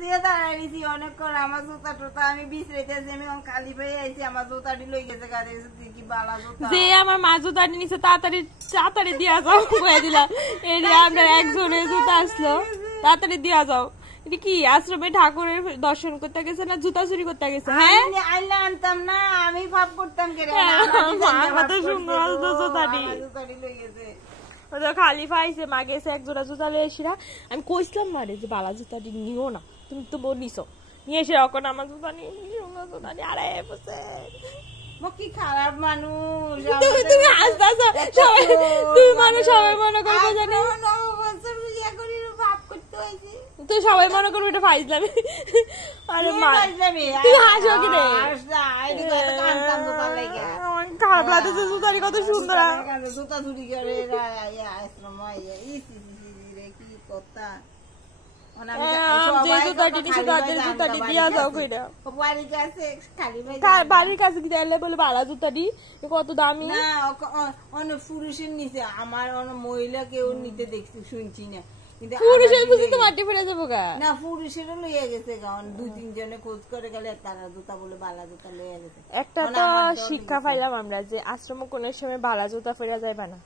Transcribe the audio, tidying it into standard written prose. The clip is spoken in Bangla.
দিয়ে দাঁড়াইছি অনেকক্ষণ আমার জুতা টুতা আমি বিছড়াইতেছি আমি খালি পেয়ে আইছি আমার জুতাটি লই গেছে গাড়ি কি বালা জুতা যে আমার মা জুতাটি নিচে তাড়াতাড়ি দিয়া যাও কয়ে দিলাম এই যে আমরা একজনের জুতা আসলো তাড়াতাড়ি দিয়া যাও। এটা কি আশ্রমে ঠাকুরের দর্শন করতে গেছে না জুতা চুরি করতে গেছে? হ্যাঁ আইলে আনতাম না আমি ভাব করতাম কে কত সুন্দর জুতাটি লই গেছে খালি পাইছে মা গেছে এক জোড়া জুতা লয়ে এসিরা আমি কইছিলাম মারে যে বালা জুতাটি নিও না তুমি তো বলিছো নিয়ে এসে এখন আমার জুতা নিয়ে জুতা নিয়ে আরে বসে কি খারাপ মানুষ তুমি আস্তে আস্তে তুমি মানুষ সবাই মনে করবে জানি ভাব করতে হয়েছে তুই সবাই মনে করবে এটা ফাইজলামি। আরে মা তুই হাসো কি রে খারাপ লাগতেছে জুতারি কত সুন্দর জুতা চুরি করে কি কথা বাড়ির কাছে বলে বালা জুতাটি কত দামি না অনেক পুরুষের নিচে আমার মহিলা কেউ নিতে দেখছি শুনছি না পুরুষের বুঝি তো মাটি ফেলে যাবো গা না পুরুষেরও লইয়া গেছে গান দুই তিন জনে খোঁজ করে গেলে তারা জুতা বলে বালা জুতা লইয়া গেছে। একটা তো শিক্ষা পাইলাম আমরা যে আশ্রম কোন সময় বালা জুতা ফেরা যাইবা না।